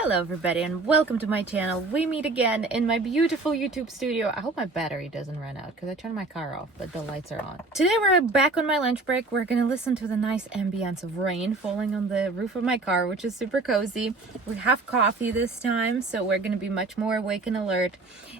Hello everybody and welcome to my channel. We meet again in my beautiful YouTube studio. I hope my battery doesn't run out because I turned my car off, but the lights are on. Today we're back on my lunch break. We're gonna listen to the nice ambience of rain falling on the roof of my car, which is super cozy. We have coffee this time, so we're gonna be much more awake and alert.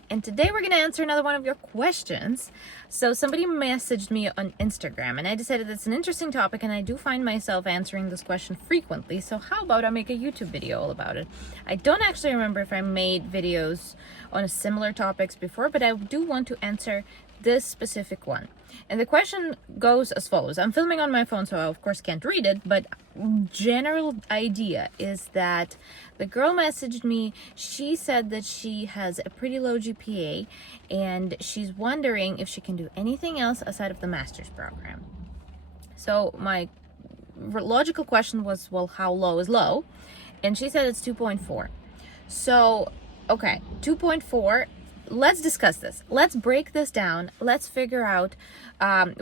And today we're gonna answer another one of your questions. So somebody messaged me on Instagram and I decided it's an interesting topic and I do find myself answering this question frequently. So how about I make a YouTube video all about it? I don't actually remember if I made videos on a similar topics before, but I do want to answer this specific one. And the question goes as follows. I'm filming on my phone, so I of course can't read it, but general idea is that the girl messaged me. She said that she has a pretty low GPA and she's wondering if she can do anything else aside of the master's program. So my logical question was, well, how low is low? And she said it's 2.4. So, okay, 2.4. Let's discuss this. Let's break this down. Let's figure out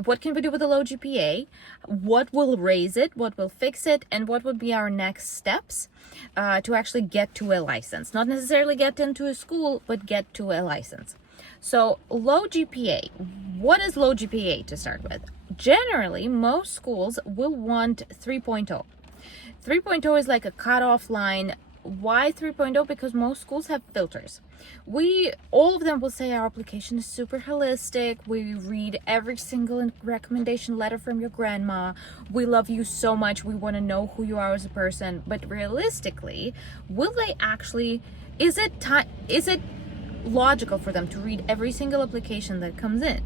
what can we do with a low GPA, what will raise it, what will fix it, and what would be our next steps to actually get to a license. Not necessarily get into a school, but get to a license. So low GPA. What is low GPA to start with? Generally, most schools will want 3.0. 3.0 is like a cutoff line. Why 3.0? Because most schools have filters. All of them will say our application is super holistic. We read every single recommendation letter from your grandma. We love you so much. We want to know who you are as a person. But realistically, will they actually, is it logical for them to read every single application that comes in?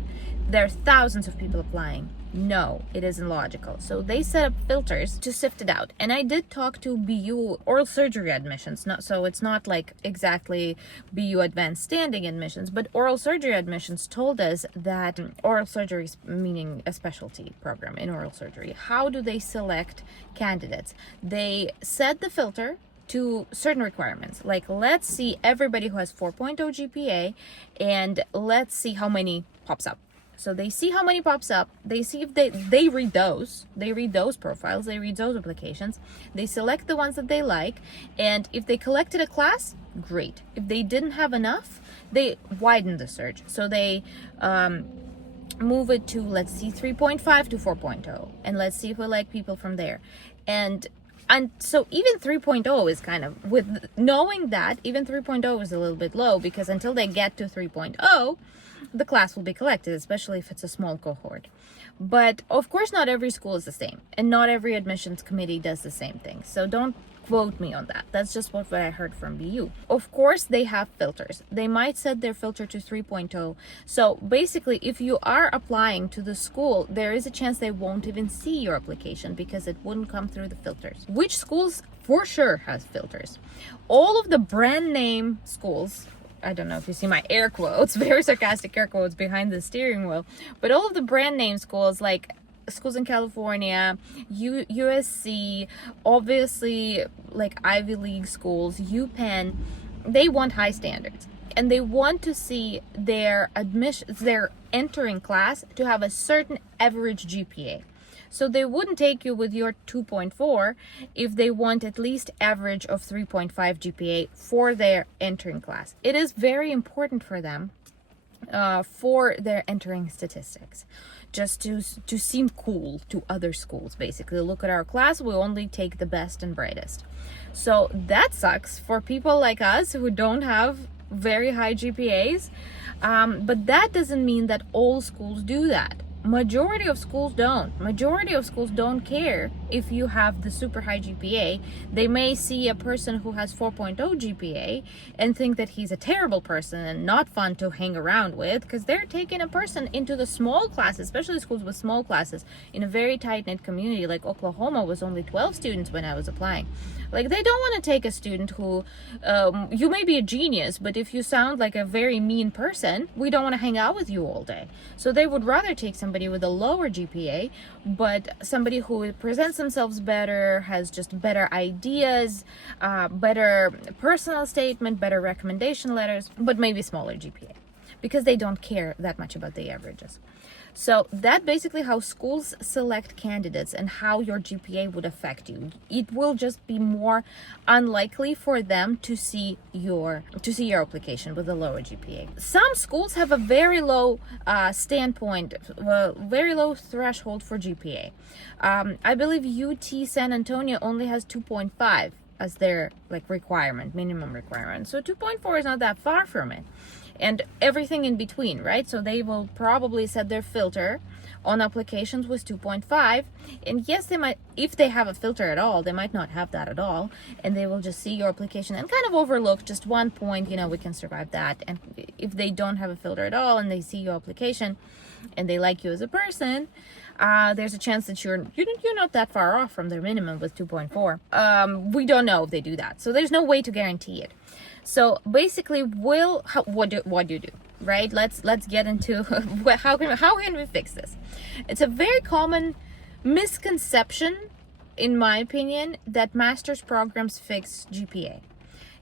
There are thousands of people applying. No, it isn't logical. So they set up filters to sift it out. And I did talk to BU oral surgery admissions. So it's not like exactly BU advanced standing admissions, but oral surgery admissions told us that oral surgery, meaning a specialty program in oral surgery, how do they select candidates? They set the filter to certain requirements. Like, let's see everybody who has 4.0 GPA and let's see how many pops up. So they see how many pops up, they see if they read those profiles, they read those applications, they select the ones that they like, and if they collected a class, great. If they didn't have enough, they widen the search. So they move it to, let's see, 3.5 to 4.0, and let's see if we like people from there. And so even 3.0 is kind of, with knowing that, even 3.0 is a little bit low, because until they get to 3.0, the class will be collected, especially if it's a small cohort. But of course, not every school is the same, and not every admissions committee does the same thing. So don't quote me on that. That's just what I heard from BU. Of course, they have filters. They might set their filter to 3.0. So basically, if you are applying to the school, there is a chance they won't even see your application because it wouldn't come through the filters. Which schools for sure has filters? All of the brand name schools, I don't know if you see my air quotes, very sarcastic air quotes behind the steering wheel, but all of the brand name schools, like schools in California, USC, obviously like Ivy League schools, UPenn, they want high standards. And they want to see their entering class to have a certain average GPA. So they wouldn't take you with your 2.4 if they want at least average of 3.5 GPA for their entering class. It is very important for them for their entering statistics, just to seem cool to other schools. Basically, look at our class, we only take the best and brightest. So that sucks for people like us who don't have very high GPAs, but that doesn't mean that all schools do that. Majority of schools don't care if you have the super high GPA. They may see a person who has 4.0 GPA and think that he's a terrible person and not fun to hang around with, because they're taking a person into the small classes, especially schools with small classes in a very tight-knit community. Like Oklahoma was only 12 students when I was applying. Like, they don't want to take a student who, you may be a genius, but if you sound like a very mean person, we don't want to hang out with you all day. So they would rather take somebody with a lower GPA, but somebody who presents themselves better, has just better ideas, better personal statement, better recommendation letters, but maybe smaller GPA. because they don't care that much about the averages. So that's basically how schools select candidates and how your GPA would affect you. It will just be more unlikely for them to see your application with a lower GPA. Some schools have a very low very low threshold for GPA. I believe UT San Antonio only has 2.5 as their minimum requirement. So 2.4 is not that far from it. And everything in between, right? So they will probably set their filter on applications with 2.5. And yes, they might, if they have a filter at all, they might not have that at all. And they will just see your application and kind of overlook just 1 point, we can survive that. And if they don't have a filter at all and they see your application and they like you as a person, there's a chance that you're not that far off from their minimum with 2.4. We don't know if they do that. So there's no way to guarantee it. So basically, what do you do, right? Let's get into how can we fix this? It's a very common misconception, in my opinion, that master's programs fix GPA.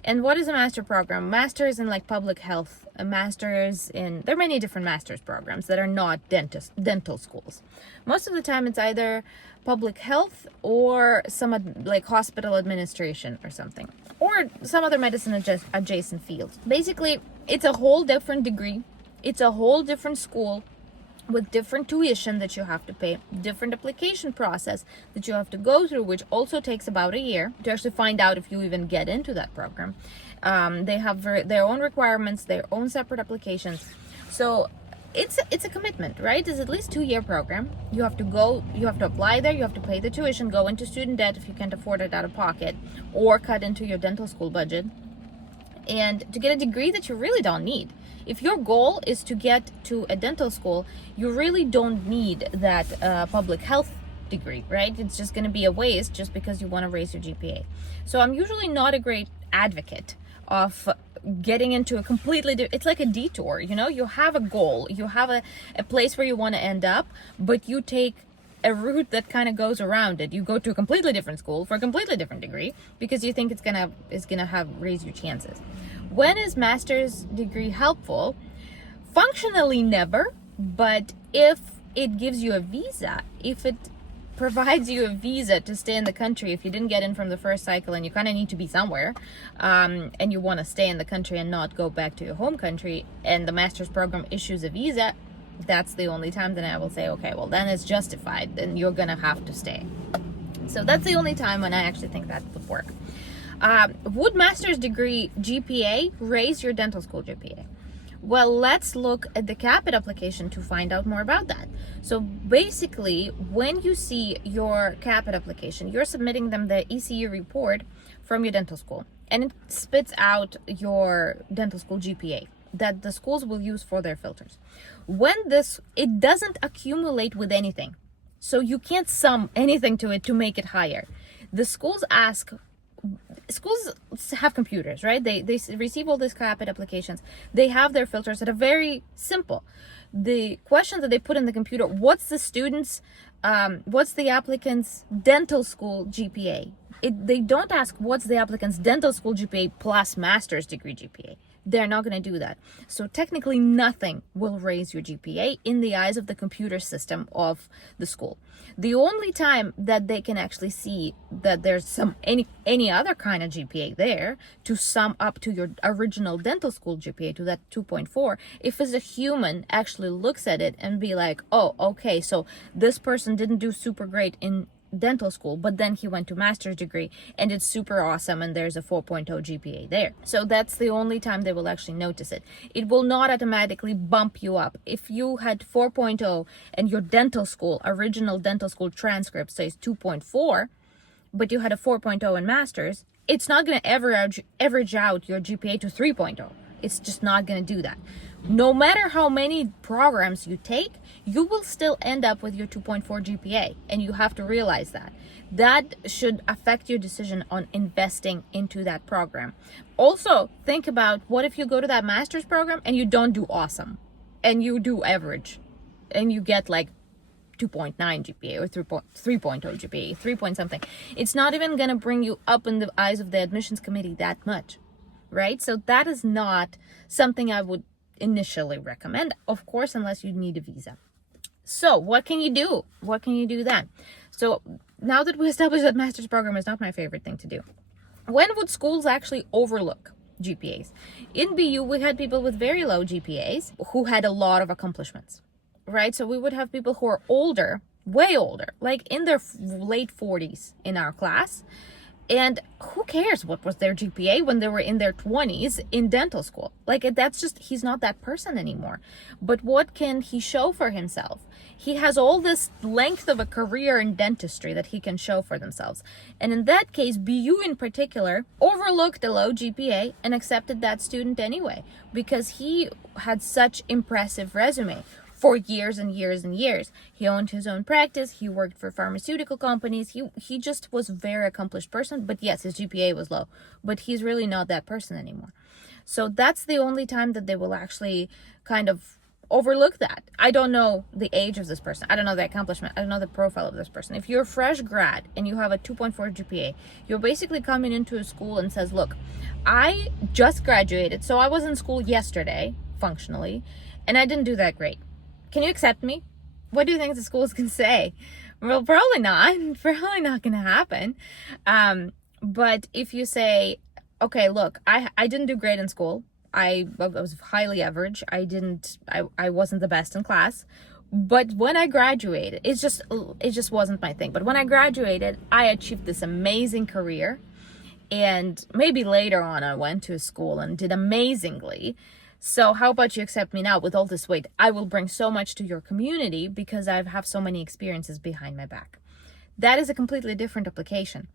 And what is a master program? Master's in public health, a master's in, there are many different master's programs that are not dental schools. Most of the time it's either public health or some hospital administration or something, or some other medicine adjacent field. Basically, it's a whole different degree. It's a whole different school with different tuition that you have to pay, different application process that you have to go through, which also takes about a year to actually find out if you even get into that program. They have their own requirements, their own separate applications. So it's a commitment, right? It's at least 2-year program. You have to apply there, you have to pay the tuition, go into student debt if you can't afford it out of pocket, or cut into your dental school budget, and to get a degree that you really don't need. If your goal is to get to a dental school, you really don't need that public health degree, right? It's just going to be a waste just because you want to raise your GPA. So I'm usually not a great advocate of getting into a completely it's like a detour, you have a goal, you have a place where you want to end up, but you take a route that kind of goes around it. You go to a completely different school for a completely different degree because you think it's gonna raise your chances. When is master's degree helpful? Functionally never, but if it gives you a visa, if it provides you a visa to stay in the country, if you didn't get in from the first cycle and you kind of need to be somewhere, and you want to stay in the country and not go back to your home country, and the master's program issues a visa, that's the only time that I will say, okay, well then it's justified, then you're gonna have to stay. So that's the only time when I actually think that would work. Would master's degree GPA raise your dental school GPA? Well, let's look at the CAPIT application to find out more about that. So basically, when you see your CAPIT application, you're submitting them the ECU report from your dental school, and it spits out your dental school GPA that the schools will use for their filters. It doesn't accumulate with anything, so you can't sum anything to it to make it higher. The schools have computers, right? They receive all these CAPIT applications. They have their filters that are very simple. The questions that they put in the computer: what's the applicant's dental school GPA? They don't ask what's the applicant's dental school GPA plus master's degree GPA. They're not going to do that. So technically nothing will raise your GPA in the eyes of the computer system of the school. The only time that they can actually see that there's any other kind of GPA there to sum up to your original dental school GPA, to that 2.4, if as a human actually looks at it and be like, oh, okay, so this person didn't do super great in dental school, but then he went to master's degree and it's super awesome and there's a 4.0 GPA there. So that's the only time they will actually notice it. It will not automatically bump you up. If you had 4.0 and your original dental school transcript says 2.4, but you had a 4.0 in master's, it's not going to average out your GPA to 3.0. It's just not going to do that. No matter how many programs you take, you will still end up with your 2.4 GPA, and you have to realize that. That should affect your decision on investing into that program. Also, think about, what if you go to that master's program and you don't do awesome, and you do average, and you get 2.9 GPA or 3.0 GPA, 3 point something. It's not even going to bring you up in the eyes of the admissions committee that much, right? So that is not something I would initially recommend, of course, unless you need a visa. So what can you do? What can you do then? So now that we established that master's program is not my favorite thing to do, when would schools actually overlook GPAs? In BU, we had people with very low GPAs who had a lot of accomplishments, right? So we would have people who are older, way older, like in their late 40s in our class. And who cares what was their GPA when they were in their 20s in dental school? Like, that's just, he's not that person anymore. But what can he show for himself? He has all this length of a career in dentistry that he can show for themselves. And in that case, BU in particular overlooked a low GPA and accepted that student anyway, because he had such impressive resume. For years and years and years. He owned his own practice. He worked for pharmaceutical companies. He just was a very accomplished person. But yes, his GPA was low. But he's really not that person anymore. So that's the only time that they will actually kind of overlook that. I don't know the age of this person. I don't know the accomplishment. I don't know the profile of this person. If you're a fresh grad and you have a 2.4 GPA, you're basically coming into a school and says, look, I just graduated. So I was in school yesterday, functionally, and I didn't do that great. Can you accept me? What do you think the schools can say? Well, probably not. Probably not going to happen. But if you say, okay, look, I didn't do great in school. I was highly average. I wasn't the best in class. But when I graduated, it just wasn't my thing. But when I graduated, I achieved this amazing career. And maybe later on, I went to school and did amazingly. So how about you accept me now with all this weight? I will bring so much to your community because I have so many experiences behind my back. That is a completely different application.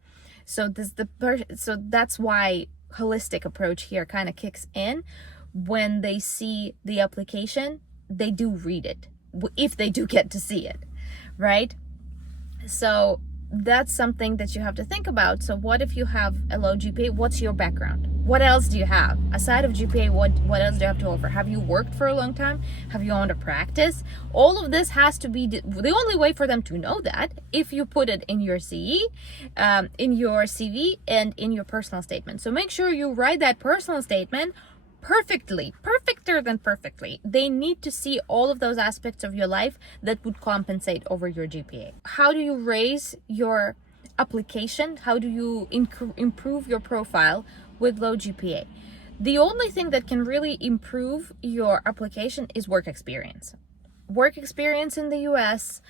So that's why holistic approach here kind of kicks in. When they see the application, they do read it, if they do get to see it, right? So that's something that you have to think about. So what if you have a low GPA? What's your background? What else do you have? Aside of GPA, what else do you have to offer? Have you worked for a long time? Have you owned a practice? All of this has to be, the only way for them to know that, if you put it in your CE, in your CV, and in your personal statement. So make sure you write that personal statement perfectly, perfecter than perfectly. They need to see all of those aspects of your life that would compensate over your GPA. How do you raise your application? How do you improve your profile with low GPA? The only thing that can really improve your application is work experience. Work experience in the US,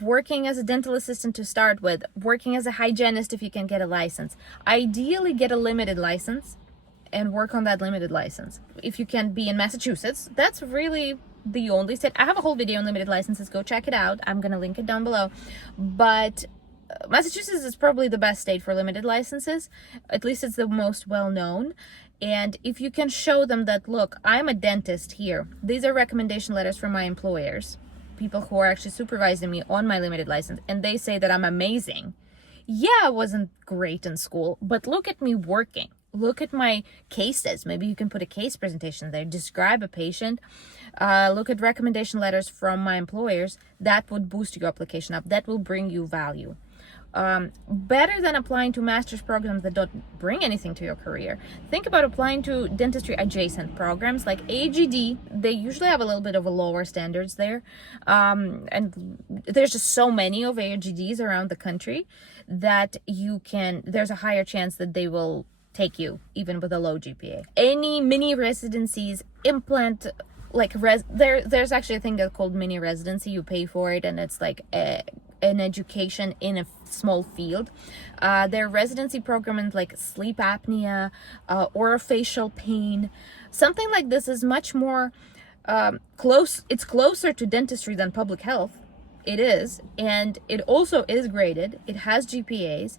working as a dental assistant to start with, working as a hygienist if you can get a license. Ideally get a limited license and work on that limited license. If you can be in Massachusetts, that's really the only state. I have a whole video on limited licenses. Go check it out. I'm going to link it down below. But Massachusetts is probably the best state for limited licenses. At least it's the most well-known. And if you can show them that, look, I'm a dentist here. These are recommendation letters from my employers, people who are actually supervising me on my limited license, and they say that I'm amazing. Yeah, I wasn't great in school, but look at me working. Look at my cases. Maybe you can put a case presentation there. Describe a patient. Look at recommendation letters from my employers. That would boost your application up. That will bring you value. Better than applying to master's programs that don't bring anything to your career. Think about applying to dentistry adjacent programs like AGD. They usually have a little bit of a lower standards there. And there's just so many of AGDs around the country that there's a higher chance that they will take you even with a low GPA. Any mini residencies, implant, like there's actually a thing that's called mini residency. You pay for it and it's like an education in a small field. There are residency programs like sleep apnea, orofacial pain. Something like this is much more it's closer to dentistry than public health. It is, and it also is graded. It has GPAs.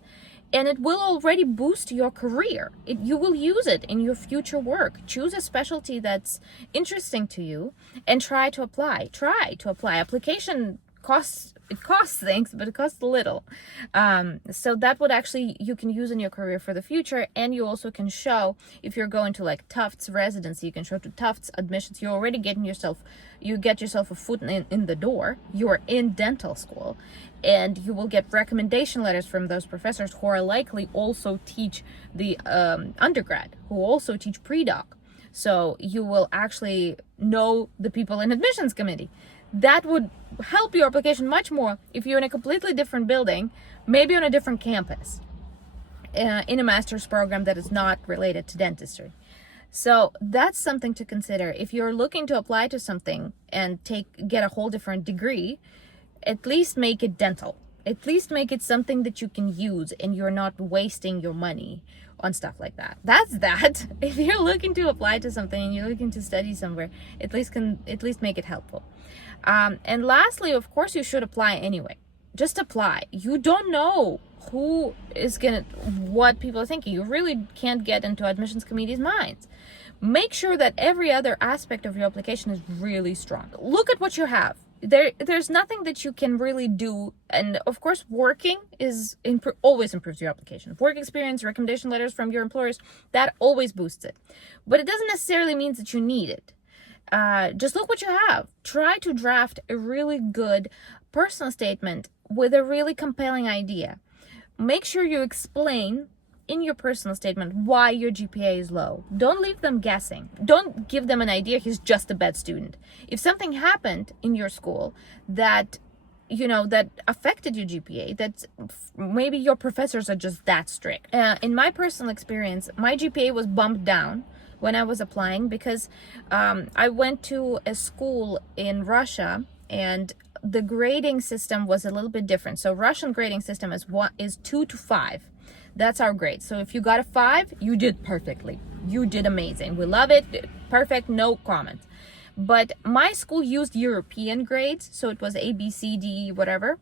And it will already boost your career. You will use it in your future work. Choose a specialty that's interesting to you and try to apply. Application costs things, but it costs little. So that would actually, you can use in your career for the future. And you also can show, if you're going to like Tufts residency, you can show to Tufts admissions, you're already you get yourself a foot in the door. You're in dental school. And you will get recommendation letters from those professors who are likely also teach the undergrad, who also teach pre-doc. So you will actually know the people in admissions committee. That would help your application much more if you're in a completely different building, maybe on a different campus, in a master's program that is not related to dentistry. So that's something to consider. If you're looking to apply to something and get a whole different degree, at least make it dental. At least make it something that you can use and you're not wasting your money on stuff like that. That's that. If you're looking to apply to something and you're looking to study somewhere, at least make it helpful. And lastly, of course, you should apply anyway. Just apply. You don't know what people are thinking. You really can't get into admissions committees' minds. Make sure that every other aspect of your application is really strong. Look at what you have. There's nothing that you can really do, and of course working always improves your application. Work experience, recommendation letters from your employers, that always boosts it, but it doesn't necessarily mean that you need it. Just look what you have. Try to draft a really good personal statement with a really compelling idea. Make sure you explain in your personal statement why your GPA is low. Don't leave them guessing. Don't give them an idea he's just a bad student. If something happened in your school that affected your GPA, that maybe your professors are just that strict. In my personal experience, my GPA was bumped down when I was applying because I went to a school in Russia and the grading system was a little bit different. So Russian grading system is 2 to 5. That's our grade. So if you got a 5, you did perfectly. You did amazing. We love it. Perfect. No comment. But my school used European grades. So it was A, B, C, D, whatever.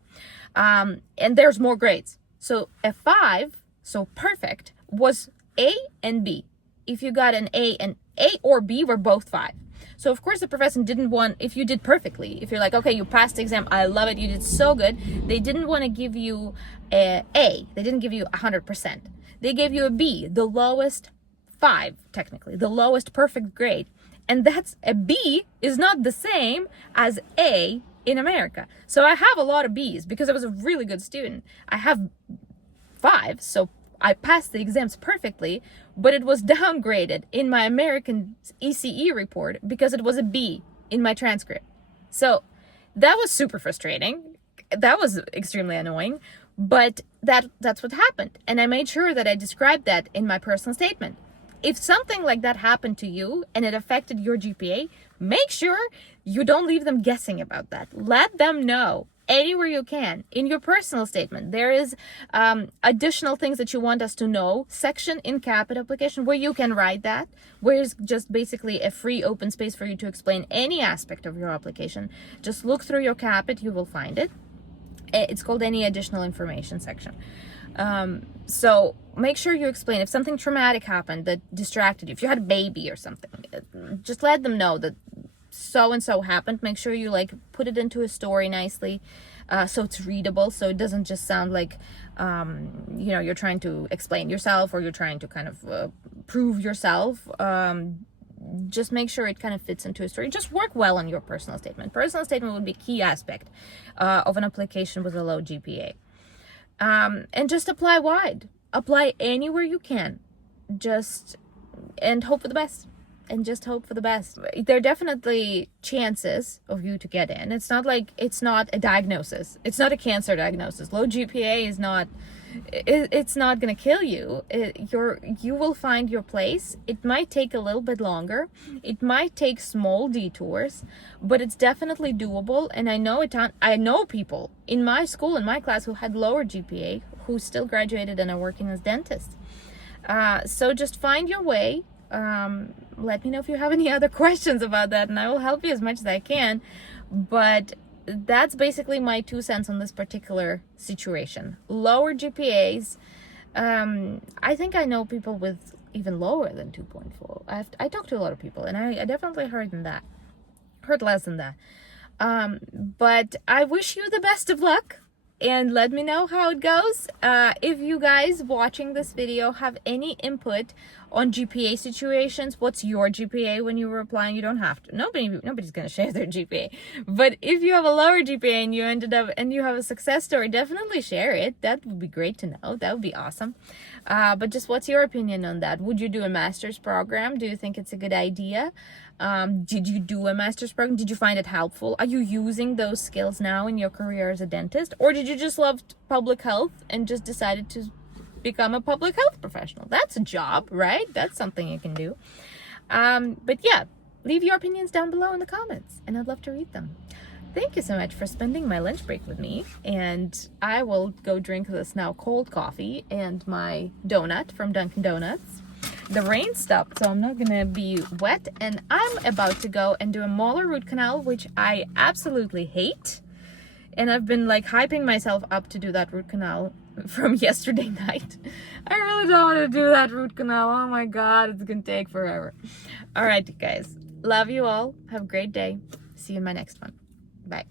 And there's more grades. So a 5, so perfect, was A and B. If you got an A, and A or B were both 5. So of course the professor didn't want, if you did perfectly, if you're like, okay, you passed the exam, I love it, you did so good, they didn't want to give you a A. They didn't give you 100%. They gave you a B, the lowest 5, technically, the lowest perfect grade. And that's a B is not the same as A in America. So I have a lot of B's because I was a really good student. I have 5, so I passed the exams perfectly, but it was downgraded in my American ECE report because it was a B in my transcript. So that was super frustrating. That was extremely annoying, but that's what happened. And I made sure that I described that in my personal statement. If something like that happened to you and it affected your GPA, make sure you don't leave them guessing about that. Let them know anywhere you can in your personal statement. There is additional things that you want us to know section in CAPIT application where you can write that, where it's just basically a free open space for you to explain any aspect of your application. Just look through your CAPIT, you will find it. It's called any additional information section. So make sure you explain if something traumatic happened that distracted you, if you had a baby or something, just let them know that so-and-so happened. Make sure you put it into a story nicely, so it's readable, so it doesn't just sound like you're trying to explain yourself or you're trying to kind of prove yourself. Just make sure it kind of fits into a story. Just work well on your personal statement. Personal statement would be a key aspect of an application with a low GPA. And just apply wide. Apply anywhere you can. And hope for the best. And just hope for the best. There are definitely chances of you to get in. It's not a diagnosis. It's not a cancer diagnosis. Low GPA is not, it's not going to kill you. You will find your place. It might take a little bit longer. It might take small detours, but it's definitely doable. And I know people in my school, in my class, who had lower GPA, who still graduated and are working as dentists. So just find your way. Let me know if you have any other questions about that, and I will help you as much as I can. But that's basically my 2 cents on this particular situation. Lower GPAs. I think I know people with even lower than 2.4. I talked to a lot of people, and I definitely heard less than that. But I wish you the best of luck. And let me know how it goes. If you guys watching this video have any input on GPA situations. What's your GPA when you were applying? You don't have to. Nobody's gonna share their GPA. But if you have a lower GPA and you ended up and you have a success story, definitely share it. That would be great to know. That would be awesome. But just what's your opinion on that? Would you do a master's program? Do you think it's a good idea? Did you do a master's program? Did you find it helpful? Are you using those skills now in your career as a dentist? Or did you just love public health and just decided to become a public health professional? That's a job, right? That's something you can do. But yeah, leave your opinions down below in the comments and I'd love to read them. Thank you so much for spending my lunch break with me, and I will go drink this now cold coffee and my donut from Dunkin' Donuts. The rain stopped, so I'm not gonna be wet, and I'm about to go and do a molar root canal, which I absolutely hate. And I've been like hyping myself up to do that root canal from yesterday night. I really don't want to do that root canal. Oh my god, it's gonna take forever. All right, guys, love you all. Have a great day. See you in my next one. Bye.